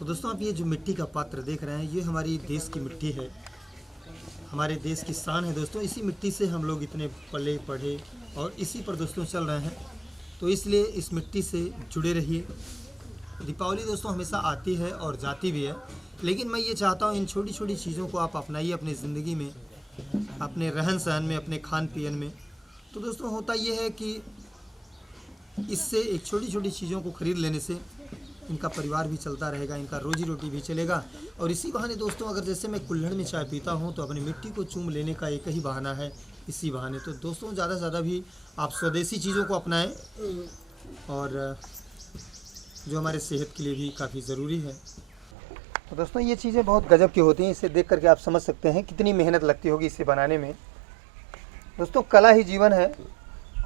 तो दोस्तों आप ये जो मिट्टी का पात्र देख रहे हैं ये हमारी देश की मिट्टी है, हमारे देश की शान है दोस्तों। इसी मिट्टी से हम लोग इतने पले पढ़े और इसी पर दोस्तों चल रहे हैं, तो इसलिए इस मिट्टी से जुड़े रहिए। दीपावली दोस्तों हमेशा आती है और जाती भी है, लेकिन मैं ये चाहता हूँ इन छोटी छोटी चीज़ों को आप अपनाइए अपनी ज़िंदगी में, अपने रहन सहन में, अपने खान पीन में। तो दोस्तों होता ये है कि इससे एक छोटी छोटी चीज़ों को ख़रीद लेने से इनका परिवार भी चलता रहेगा, इनका रोजी रोटी भी चलेगा। और इसी बहाने दोस्तों अगर जैसे मैं कुल्हड़ में चाय पीता हूँ तो अपनी मिट्टी को चूम लेने का एक ही बहाना है, इसी बहाने। तो दोस्तों ज़्यादा से ज़्यादा भी आप स्वदेशी चीज़ों को अपनाएं और जो हमारे सेहत के लिए भी काफ़ी ज़रूरी है। तो दोस्तों ये चीज़ें बहुत गजब की होती हैं, इसे देख करके आप समझ सकते हैं कितनी मेहनत लगती होगी इसे बनाने में। दोस्तों कला ही जीवन है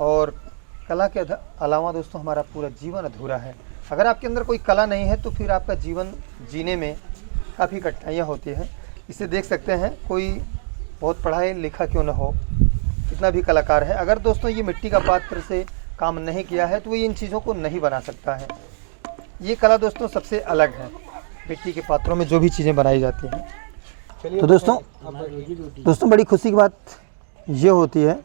और कला के अलावा दोस्तों हमारा पूरा जीवन अधूरा है। अगर आपके अंदर कोई कला नहीं है तो फिर आपका जीवन जीने में काफ़ी कठिनाइयाँ होती हैं। इसे देख सकते हैं, कोई बहुत पढ़ा लिखा क्यों ना हो, कितना भी कलाकार है, अगर दोस्तों ये मिट्टी का पात्र से काम नहीं किया है तो वो इन चीज़ों को नहीं बना सकता है। ये कला दोस्तों सबसे अलग है, मिट्टी के पात्रों में जो भी चीज़ें बनाई जाती हैं। तो दोस्तों बड़ी खुशी की बात ये होती है,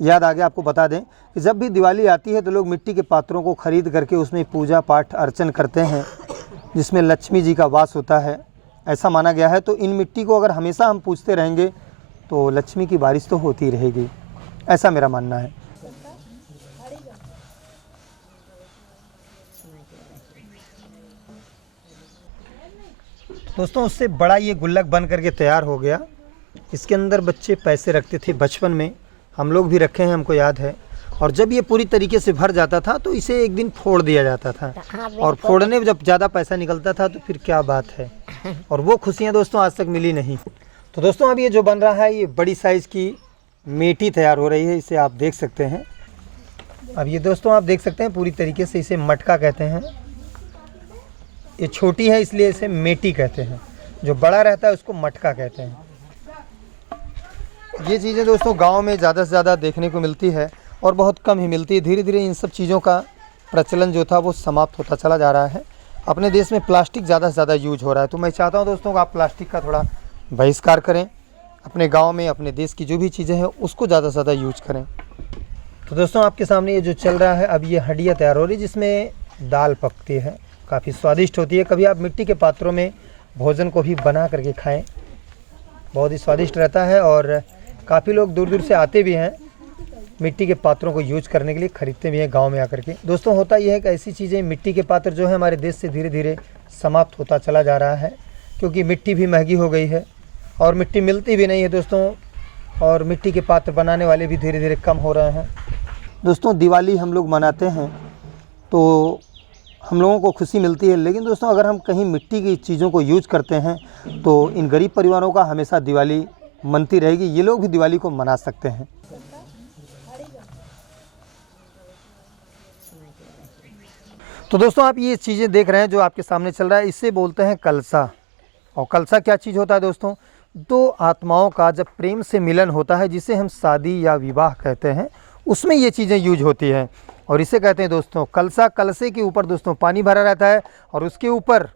याद आ गया आपको बता दें कि जब भी दिवाली आती है तो लोग मिट्टी के पात्रों को खरीद करके उसमें पूजा पाठ अर्चन करते हैं, जिसमें लक्ष्मी जी का वास होता है, ऐसा माना गया है। तो इन मिट्टी को अगर हमेशा हम पूजते रहेंगे तो लक्ष्मी की बारिश तो होती रहेगी, ऐसा मेरा मानना है। दोस्तों उससे बड़ा ये गुल्लक बन करके तैयार हो गया। इसके अंदर बच्चे पैसे रखते थे बचपन में, हम लोग भी रखे हैं, हमको याद है। और जब ये पूरी तरीके से भर जाता था तो इसे एक दिन फोड़ दिया जाता था, और फोड़ने में जब ज़्यादा पैसा निकलता था तो फिर क्या बात है, और वो खुशियाँ दोस्तों आज तक मिली नहीं। तो दोस्तों अब ये जो बन रहा है ये बड़ी साइज़ की मेटी तैयार हो रही है, इसे आप देख सकते हैं। अब ये दोस्तों आप देख सकते हैं पूरी तरीके से इसे मटका कहते हैं। ये छोटी है इसलिए इसे मेटी कहते हैं, जो बड़ा रहता है उसको मटका कहते हैं। ये चीज़ें दोस्तों गांव में ज़्यादा से ज़्यादा देखने को मिलती है और बहुत कम ही मिलती है। धीरे धीरे इन सब चीज़ों का प्रचलन जो था वो समाप्त होता चला जा रहा है। अपने देश में प्लास्टिक ज़्यादा से ज़्यादा यूज हो रहा है, तो मैं चाहता हूँ दोस्तों कि आप प्लास्टिक का थोड़ा बहिष्कार करें, अपने गाँव में अपने देश की जो भी चीज़ें हैं उसको ज़्यादा से ज़्यादा यूज करें। तो दोस्तों आपके सामने ये जो चल रहा है, अब ये हंडिया तैयार हो रही है जिसमें दाल पकती है, काफ़ी स्वादिष्ट होती है। कभी आप मिट्टी के पात्रों में भोजन को भी बना करके खाएं, बहुत ही स्वादिष्ट रहता है। और काफ़ी लोग दूर दूर से आते भी हैं मिट्टी के पात्रों को यूज करने के लिए, ख़रीदते भी हैं गांव में आकर के। दोस्तों होता यह है कि ऐसी चीज़ें, मिट्टी के पात्र जो है हमारे देश से धीरे धीरे समाप्त होता चला जा रहा है, क्योंकि मिट्टी भी महंगी हो गई है और मिट्टी मिलती भी नहीं है दोस्तों, और मिट्टी के पात्र बनाने वाले भी धीरे धीरे कम हो रहे हैं। दोस्तों दिवाली हम लोग मनाते हैं तो हम लोगों को खुशी मिलती है, लेकिन दोस्तों अगर हम कहीं मिट्टी की चीज़ों को यूज करते हैं तो इन गरीब परिवारों का हमेशा दिवाली मनती रहेगी, ये लोग भी दिवाली को मना सकते हैं। तो दोस्तों आप ये चीज़ें देख रहे हैं जो आपके सामने चल रहा है, इससे बोलते हैं कलसा। और कलसा क्या चीज़ होता है दोस्तों? दो आत्माओं का जब प्रेम से मिलन होता है, जिसे हम शादी या विवाह कहते हैं, उसमें ये चीज़ें यूज होती हैं और इसे कहते हैं दोस्तों कलसा। कलसे के ऊपर दोस्तों पानी भरा रहता है और उसके ऊपर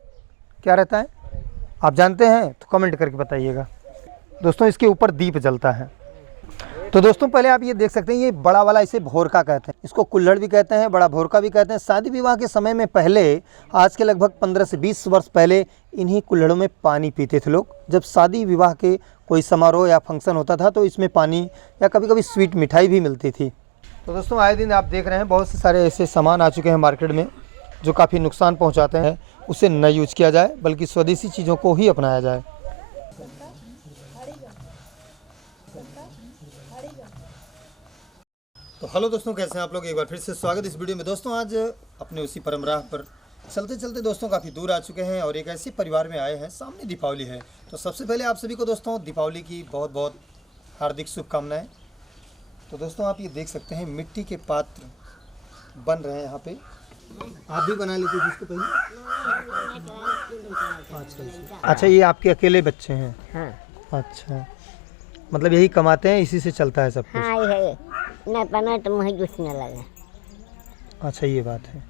क्या रहता है आप जानते हैं तो कमेंट करके बताइएगा। दोस्तों इसके ऊपर दीप जलता है। तो दोस्तों पहले आप ये देख सकते हैं, ये बड़ा वाला इसे भोरका कहते हैं, इसको कुल्हड़ भी कहते हैं, बड़ा भोरका भी कहते हैं। शादी विवाह के समय में पहले, आज के लगभग 15 से 20 वर्ष पहले, इन्हीं कुल्हड़ों में पानी पीते थे लोग। जब शादी विवाह के कोई समारोह या फंक्शन होता था तो इसमें पानी या कभी कभी स्वीट मिठाई भी मिलती थी। तो दोस्तों आए दिन आप देख रहे हैं बहुत से सारे ऐसे सामान आ चुके हैं मार्केट में जो काफ़ी नुकसान पहुँचाते हैं। उसे न यूज किया जाए, बल्कि स्वदेशी चीज़ों को ही अपनाया जाए। तो हेलो दोस्तों, कैसे हैं आप लोग? एक बार फिर से स्वागत इस वीडियो में। दोस्तों आज अपने उसी परम राह पर चलते चलते दोस्तों काफ़ी दूर आ चुके हैं और एक ऐसे परिवार में आए हैं, सामने दीपावली है। तो सबसे पहले आप सभी को दोस्तों दीपावली की बहुत बहुत हार्दिक शुभकामनाएं। तो दोस्तों आप ये देख सकते हैं मिट्टी के पात्र बन रहे हैं यहाँ पे। आप भी बना लेते थे इसको पहले? अच्छा, ये आपके अकेले बच्चे हैं? हाँ। अच्छा, मतलब यही कमाते हैं, इसी से चलता है सब कुछ? हाँ, है ना, बना तो मुझे कुछ न लगा। अच्छा, ये बात है।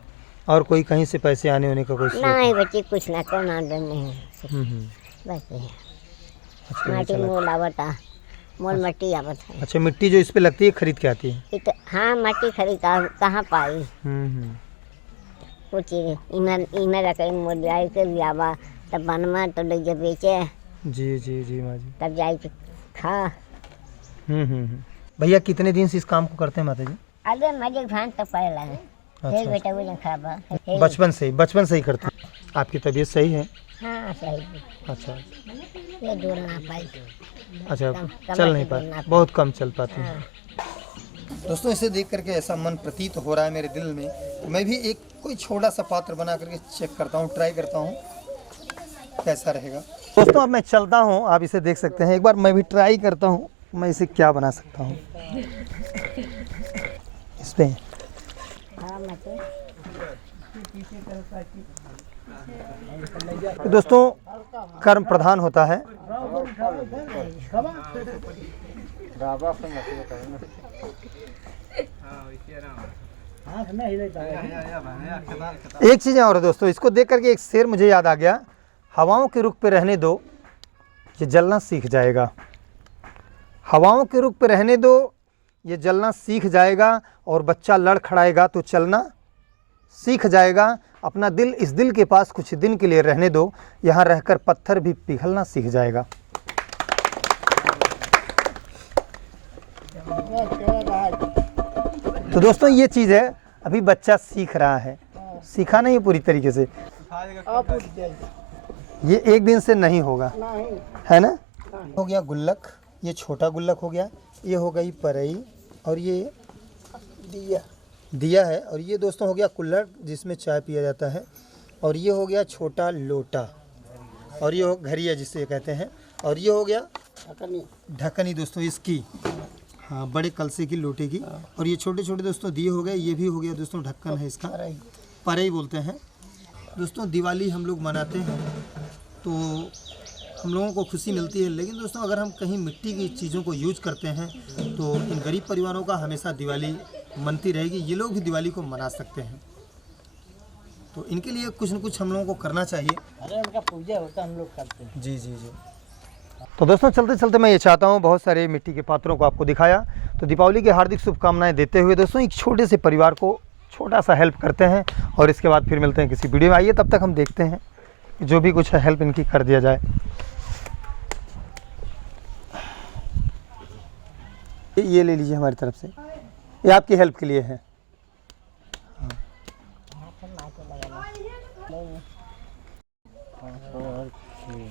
और कोई कहीं से पैसे आने होने का कोई स्रोत? नहीं बच्चे कुछ ना को ना डर नहीं हम्म। बस ये अच्छा ये माटी चला। मोल आवता मोल मट्टी आवत है अच्छा मिट्टी जो इस पे लगती है खरीद के आती है? हाँ मट्टी खरीद कहाँ पाई हम्म। कुछ इमर इमर रखे मोल जाए के लियावा तब बनवा तो ले जब बेचे जी जी जी माँ जी। तब जाए के खा। भैया कितने दिन से इस काम को करते हैं माता जी? अरे मजे भान तो पहला है अच्छा, बेटा वो खराब है बचपन से ही करते हैं। आपकी तबीयत सही है? हाँ सही अच्छा ये दूर ना पाई अच्छा कम चल नहीं से दूर ना पाते, बहुत कम चल पाते हैं। हाँ। दोस्तों इसे देख करके ऐसा मन प्रतीत हो रहा है मेरे दिल में, मैं भी एक कोई छोटा सा पात्र बना करके चेक करता हूँ, ट्राई करता हूँ कैसा रहेगा। दोस्तों अब मैं चलता हूँ, आप इसे देख सकते हैं, एक बार मैं भी ट्राई करता हूँ मैं इसे क्या बना सकता हूँ इस पे। हाँ मचे दोस्तों कर्म प्रधान होता है। एक चीज़ और है दोस्तों, इसको देख करके एक शेर मुझे याद आ गया, हवाओं के रुख पे रहने दो ये जलना सीख जाएगा। हवाओं के रुख पे रहने दो ये जलना सीख जाएगा, और बच्चा लड़ खड़ाएगा तो चलना सीख जाएगा। अपना दिल इस दिल के पास कुछ दिन के लिए रहने दो, यहाँ रहकर पत्थर भी पिघलना सीख जाएगा। तो दोस्तों ये चीज़ है, अभी बच्चा सीख रहा है, सीखा नहीं पूरी तरीके से, ये एक दिन से नहीं होगा, है ना। हो गया गुल्लक, ये छोटा गुल्लक हो गया, ये हो गई परई, और ये दिया है, और ये दोस्तों हो गया कुल्हड़ जिसमें चाय पिया जाता है, और ये हो गया छोटा लोटा, और ये हो घड़िया जिसे कहते हैं, और ये हो गया ढकनी दोस्तों इसकी, हाँ बड़े कलसे की लोटे की, और ये छोटे छोटे दोस्तों दिए हो गए, ये भी हो गया दोस्तों ढक्कन है इसका, परई बोलते हैं। दोस्तों दिवाली हम लोग मनाते हैं तो हम लोगों को खुशी मिलती है, लेकिन दोस्तों अगर हम कहीं मिट्टी की चीज़ों को यूज करते हैं तो इन गरीब परिवारों का हमेशा दिवाली मनती रहेगी, ये लोग भी दिवाली को मना सकते हैं, तो इनके लिए कुछ न कुछ हम लोगों को करना चाहिए। अरे उनका पूजा होता हम लोग करते हैं। जी जी जी। तो दोस्तों चलते चलते मैं ये चाहता हूँ, बहुत सारे मिट्टी के पात्रों को आपको दिखाया, तो दीपावली की हार्दिक शुभकामनाएं देते हुए दोस्तों एक छोटे से परिवार को छोटा सा हेल्प करते हैं, और इसके बाद फिर मिलते हैं किसी वीडियो में। आइए तब तक हम देखते हैं जो भी कुछ है हेल्प इनकी कर दिया जाए। ये ले लीजिए हमारी तरफ से, ये आपकी हेल्प के लिए है।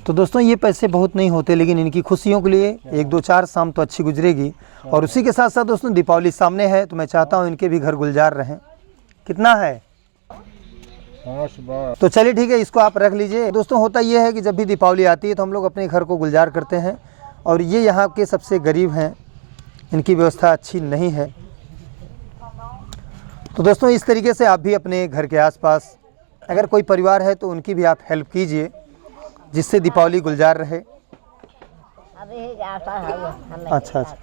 तो दोस्तों ये पैसे बहुत नहीं होते, लेकिन इनकी खुशियों के लिए 1-2-4 शाम तो अच्छी गुजरेगी, और उसी के साथ साथ दोस्तों दीपावली सामने है, तो मैं चाहता हूँ इनके भी घर गुलजार रहें। कितना है? तो चलिए ठीक है, इसको आप रख लीजिए। दोस्तों होता ये है कि जब भी दीपावली आती है तो हम लोग अपने घर को गुलजार करते हैं, और ये यहाँ के सबसे गरीब हैं, इनकी व्यवस्था अच्छी नहीं है। तो दोस्तों इस तरीके से आप भी अपने घर के आसपास अगर कोई परिवार है तो उनकी भी आप हेल्प कीजिए, जिससे दीपावली गुलजार रहे। अच्छा अच्छा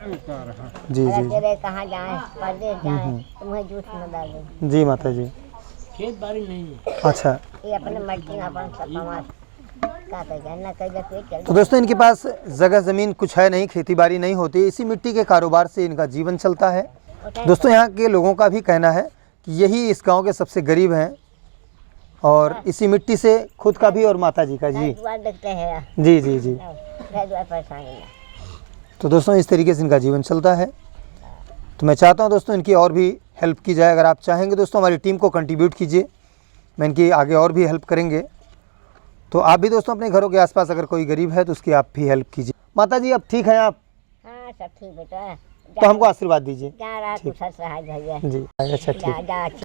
जी जी जी। कहाँ जाए परदेश जाए तुम्हें जूठ में डाल दे। जी माता जी। खेत बाड़ी नहीं है। अच्छा। ये अपने मट्टी अपन तो दोस्तों इनके पास जगह ज़मीन कुछ है नहीं, खेती बाड़ी नहीं होती, इसी मिट्टी के कारोबार से इनका जीवन चलता है। दोस्तों यहाँ के लोगों का भी कहना है कि यही इस गांव के सबसे गरीब हैं, और इसी मिट्टी से खुद का भी और माता जी का। जी जी जी जी। तो दोस्तों इस तरीके से इनका जीवन चलता है। तो मैं चाहता हूं दोस्तों इनकी और भी हेल्प की जाए। अगर आप चाहेंगे दोस्तों हमारी टीम को कंट्रीब्यूट कीजिए, मैं इनकी आगे और भी हेल्प करेंगे। तो आप भी दोस्तों अपने घरों के आसपास अगर कोई गरीब है तो उसकी आप भी हेल्प कीजिए। माता जी अब ठीक है आप? हाँ सब ठीक बेटा। तो हमको आशीर्वाद दीजिए। जी अच्छा ठीक।